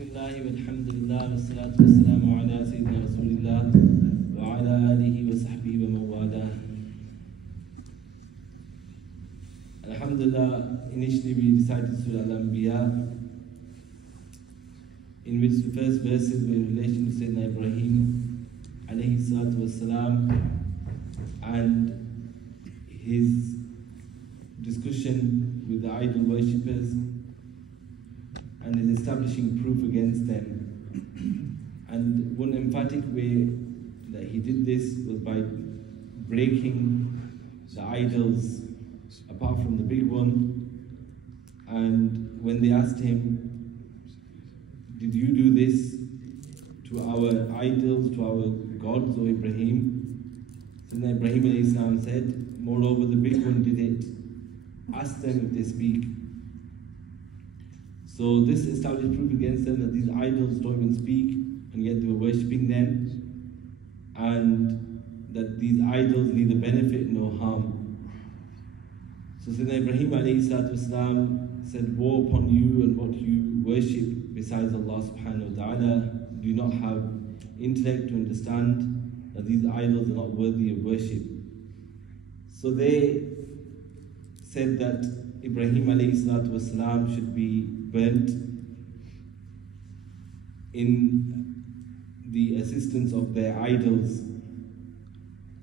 Bismillah walhamdulillah wassalatu wassalamu ala sayyidina Rasulillah wa ala alihi wa sahbihi wa mawala. Alhamdulillah, initially we recited Surah Al-Anbiya, in which the first verses were in relation to Sayyidina Ibrahim alayhi salatu wassalam and his discussion with the idol worshippers and is establishing proof against them. And one emphatic way that he did this was by breaking the idols apart from the big one. And when they asked him, did you do this to our idols, to our gods, O Ibrahim? Then Ibrahim alayhi salam said, moreover the big one did it. Ask them if they speak. So this established proof against them that these idols don't even speak, and yet they were worshipping them, and that these idols neither benefit nor harm. So Sayyidina Ibrahim alayhi salatu wasalam said, woe upon you and what you worship besides Allah subhanahu wa ta'ala. Do you not have intellect to understand that these idols are not worthy of worship? So they said that Ibrahim alayhi salatu wasalam should be burnt in the assistance of their idols.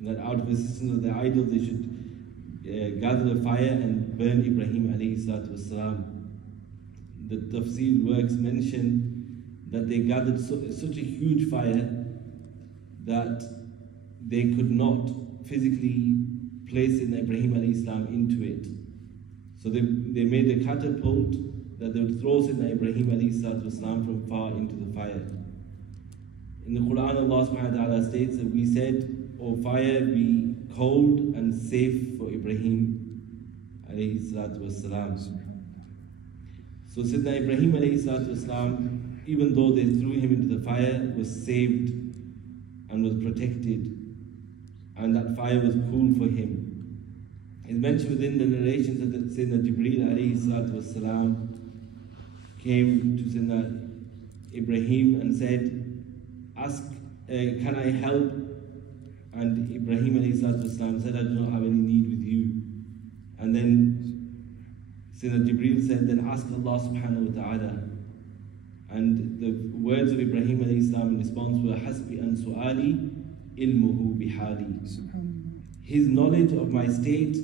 That out of assistance of their idols they should gather a fire and burn Ibrahim alayhi salatu wasalam. The tafsir works mention that they gathered such a huge fire that they could not physically place Ibrahim alayhi salam into it. So they made a catapult that they would throw Sayyidina Ibrahim alayhi salatu wasalam from far into the fire. In the Quran, Allah subhanahu wa ta'ala states that we said, O fire, be cold and safe for Ibrahim alayhi salatu wasalam. So Sayyidina Ibrahim alayhi salatu wasalam, even though they threw him into the fire, was saved and was protected, and that fire was cool for him. It's mentioned within the narrations that Sayyidina Jibreel alayhi salatu wasalam came to Sayyidina Ibrahim and said, can I help? And Ibrahim alayhi salatu wasalam said, I do not have any need with you. And then Sayyidina Jibreel said, then ask Allah subhanahu wa ta'ala. And the words of Ibrahim alayhi salam in response were, Hasbi an su'ali ilmuhu bihali. His knowledge of my state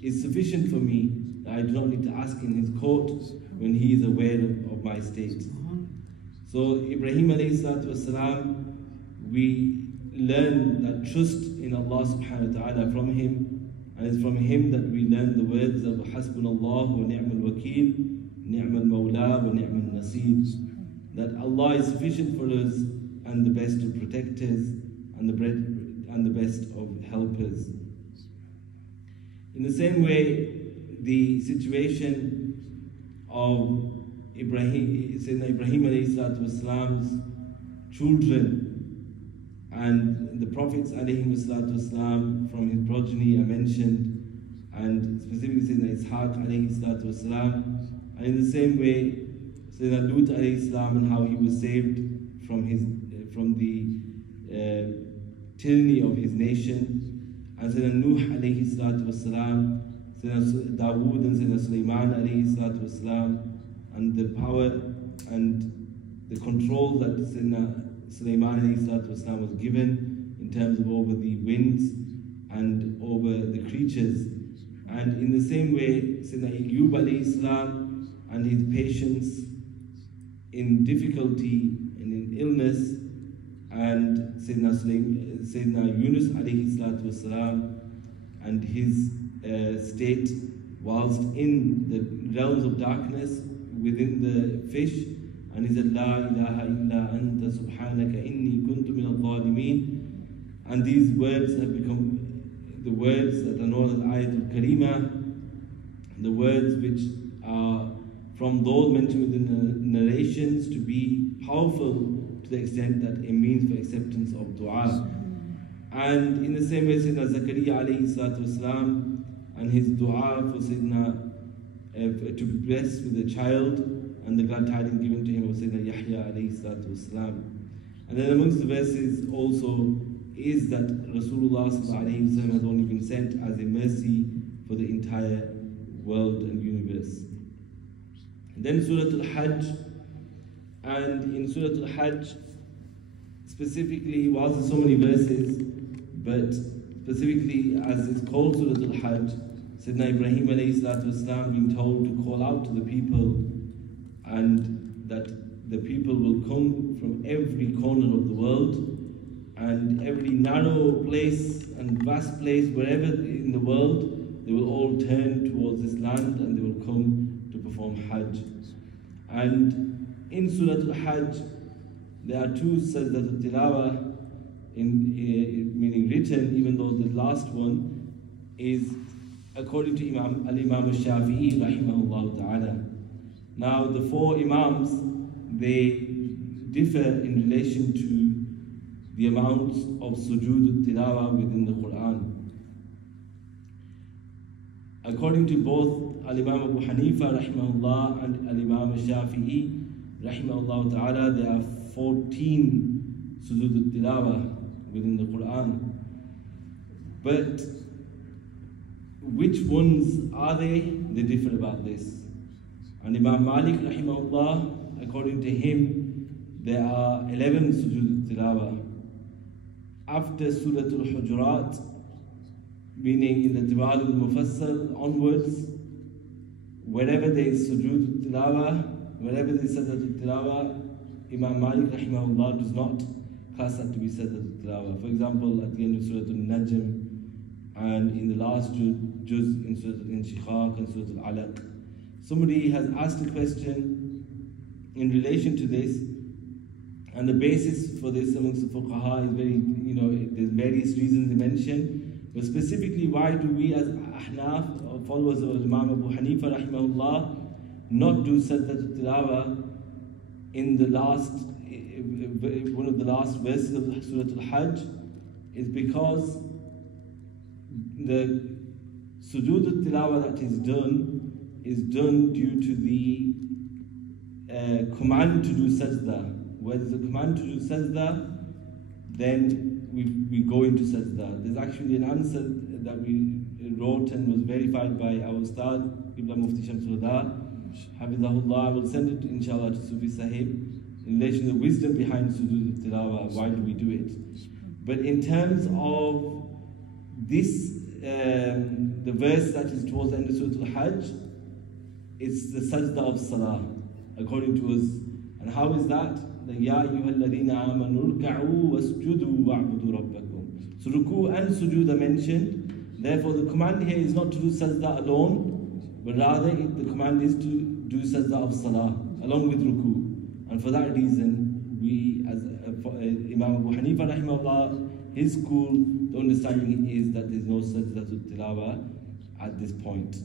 is sufficient for me that I do not need to ask in his court when he is aware of my state. So Ibrahim alayhi salatu wasalam, we learn that trust in Allah subhanahu wa ta'ala from him, and it's from him that we learn the words of Hasbunallah wa ni'mal wakeel, ni'mal mawla wa ni'mal nasir. That Allah is sufficient for us and the best of protectors and the best of helpers. In the same way, the situation of Sayyidina Ibrahim alayhi salatu wasalam's children and the Prophets alayhi salatu wasalam from his progeny are mentioned, and specifically Sayyidina Ishaq alayhi salatu wasalam, and in the same way Sayyidina Lut alayhi salam and how he was saved from the tyranny of his nation. And Sayyidina Nuh alayhi salatu wasalam, Sayyidina Dawood and Sayyidina Sulaiman alayhi salatu wasalam, and the power and the control that Sayyidina Sulaiman alayhi salatu wasalam was given in terms of over the winds and over the creatures. And in the same way, Sayyidina Ayyub alayhi salam and his patience in difficulty and in illness, and Sayyidina Yunus alayhi salatu wasalam and his state whilst in the realms of darkness within the fish, and he said, La ilaha illa anta subhanaka inni kuntu min al-zalimeen. And these words have become the words that are known as Ayatul Karima, the words which are from those mentioned within the narrations to be powerful to the extent that it means for acceptance of dua. And in the same way, Sayyidina Zakaria alayhi salatu wasalam and his dua for Sayyidina to be blessed with a child, and the glad tidings given to him of Sayyidina Yahya والسلام. And then amongst the verses also is that Rasulullah ﷺ has only been sent as a mercy for the entire world and universe. And then Surah Al-Hajj, and in Surah Al-Hajj specifically, whilst there's so many verses, but specifically as it's called Surah Al-Hajj, Sayyidina Ibrahim ﷺ being told to call out to the people, and that the people will come from every corner of the world, and every narrow place and vast place, wherever in the world, they will all turn towards this land and they will come to perform Hajj. And in Surah Al-Hajj, there are two sajdat al-tilawa, meaning written, even though the last one is according to Al-Imam al-Shafi'i rahimahullah ta'ala. Now the four Imams, they differ in relation to the amounts of sujood al-tilawa within the Quran. According to both Al-Imam Abu Hanifa rahimahullah and Al-Imam al-Shafi'i rahimahullah ta'ala, there are 14 sujood al-tilawa within the Quran. But which ones are they? They differ about this. And Imam Malik rahimahullah, according to him, there are 11 sujood al-tilawa. After Surah Al-Hujurat, meaning in the Tibad al-Mufassal onwards, wherever there is sujood al-tilawa, wherever there is sajdat al-tilawa, Imam Malik rahimahullah does not class that to be sajdat al-tilawa. For example, at the end of Surah Al-Najm, and in the last juz in Surah Al-Inshiqaq and Surah Al-Alaq, somebody has asked a question in relation to this, and the basis for this amongst the fuqaha is very, there's various reasons they mention, but specifically, why do we as Ahnaf, or followers of Imam Abu Hanifa rahimahullah, not do sajdat al-tilawa in the last, one of the last verses of Surah Al-Hajj, is because the sujood al-tilawa that is done due to the command to do sajda. Where there's a command to do sajda, then we go into sajda. There's actually an answer that we wrote and was verified by our Ustad, Qibla Mufti Shamsul Huda, Hafizahullah. I will send it inshallah to Sufi Sahib in relation to the wisdom behind sujood al-tilawa, why do we do it. But in terms of this, the verse that is towards the end of Surah Al-Hajj, it's the sajda of salah, according to us. And how is that? Ya ayyuhalladhina amanu ruk'u wasjudu wa'budu rabbakum. So ruku and sujood are mentioned. Therefore the command here is not to do sajda alone, but rather the command is to do sajda of salah along with ruku. And for that reason, we as Imam Abu Hanifa rahimahullah, his school, the understanding is that there is no sajdat al-tilawa at this point.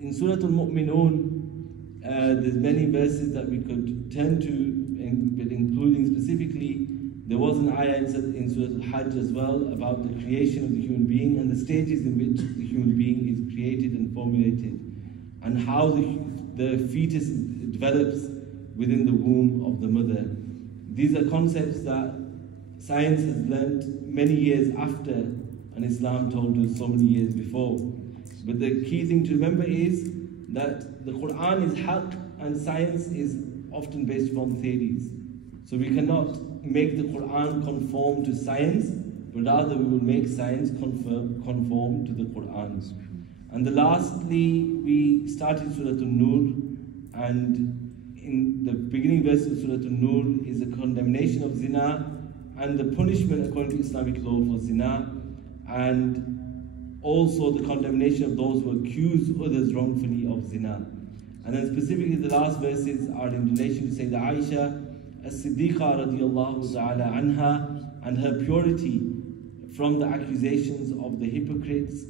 In Surah Al-Mu'minun, there's many verses that we could turn to, but including specifically, there was an ayah in Surah Al-Hajj as well about the creation of the human being and the stages in which the human being is created and formulated, and how the fetus develops within the womb of the mother. These are concepts that science has learnt many years after, and Islam told us so many years before. But the key thing to remember is that the Quran is haqq, and science is often based upon theories. So we cannot make the Quran conform to science, but rather we will make science conform to the Quran. And lastly, we started Surah Al-Nur, and in the beginning verse of Surah Al-Nur is a condemnation of zina and the punishment according to Islamic law for zina, and also the condemnation of those who accuse others wrongfully of zina. And then specifically the last verses are in relation to Sayyidah Aisha as-Siddiqa radiyallahu ta'ala anha, and her purity from the accusations of the hypocrites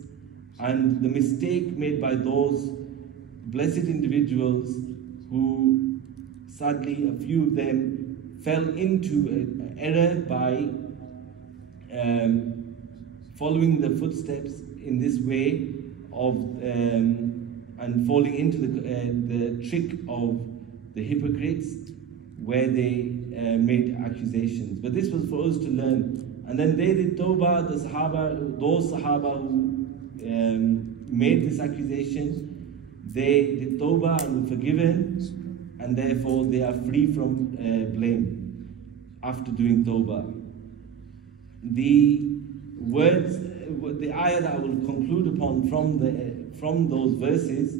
and the mistake made by those blessed individuals who, sadly, a few of them fell into an error by following the footsteps in this way of and falling into the trick of the hypocrites, where they made accusations. But this was for us to learn. And then they did tawbah, those Sahaba who made this accusation, they did tawbah and were forgiven, and therefore they are free from blame after doing tawbah. The words, the ayah that I will conclude upon from those verses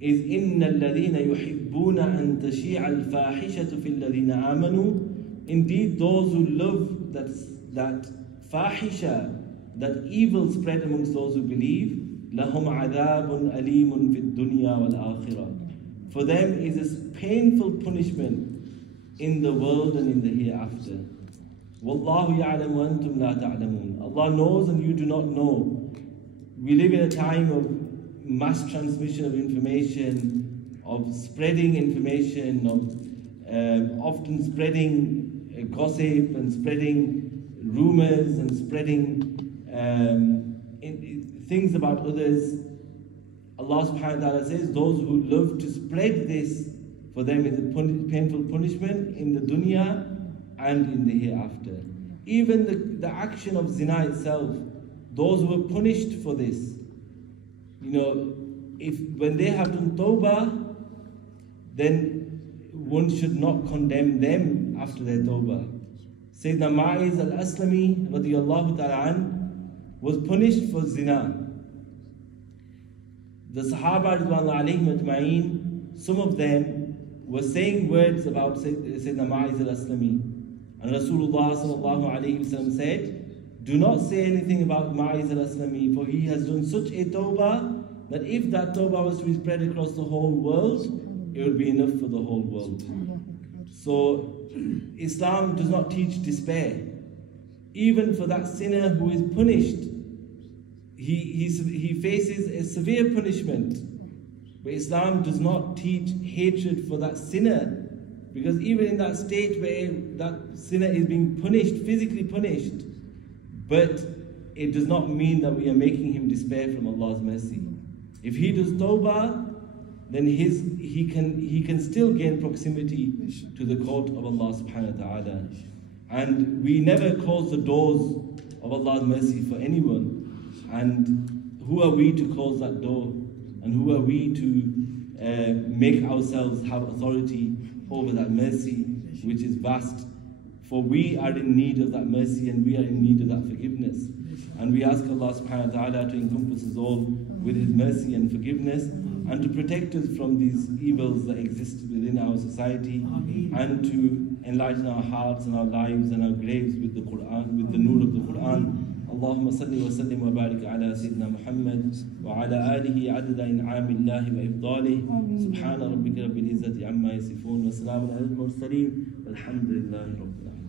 is إِنَّ الَّذِينَ يُحِبُّونَ أَن تَشِيعَ الْفَاحِشَةُ فِي الَّذِينَ آمَنُوا. Indeed, those who love that fahisha, that evil spread amongst those who believe, لَهُمْ عَذَابٌ أَلِيمٌ فِي الدُّنْيَا وَالْآخِرَةِ. For them is a painful punishment in the world and in the hereafter. وَاللَّهُ يَعْلَمُ وَأَنْتُمْ لَا تَعْلَمُونَ. Allah knows and you do not know. We live in a time of mass transmission of information, of spreading information, of often spreading gossip and spreading rumors and spreading things about others. Allah subhanahu wa ta'ala says those who love to spread this, for them is a painful punishment in the dunya and in the hereafter. Even the action of zina itself, those who are punished for this, when they have done tawbah, then one should not condemn them after their tawbah. Sayyidina Ma'iz al-Aslami radiyallahu ta'ala an was punished for zina. The Sahaba ridwanullahi alayhim ajma'een, some of them were saying words about Sayyidina Ma'iz al-Aslami. And Rasulullah sallallahu alayhi wa sallam said, do not say anything about Ma'iz al-Aslami, for he has done such a tawbah that if that tawbah was to be spread across the whole world, it would be enough for the whole world. So Islam does not teach despair. Even for that sinner who is punished, he faces a severe punishment. But Islam does not teach hatred for that sinner, because even in that state where that sinner is being punished, physically punished, but it does not mean that we are making him despair from Allah's mercy. If he does tawbah, then he can still gain proximity to the court of Allah subhanahu wa ta'ala. And we never close the doors of Allah's mercy for anyone. And who are we to close that door? And who are we to make ourselves have authority over that mercy, which is vast? For we are in need of that mercy, and we are in need of that forgiveness. And we ask Allah subhanahu wa ta'ala to encompass us all with His mercy and forgiveness, and to protect us from these evils that exist within our society, and to enlighten our hearts and our lives and our graves with the Quran, with the nur of the Quran. اللهم صل وسلم وبارك على سيدنا محمد وعلى آله عدد إنعام الله وإفضاله سبحان ربك رب العزة عما يصفون وسلام على المرسلين والحمد لله رب العالمين.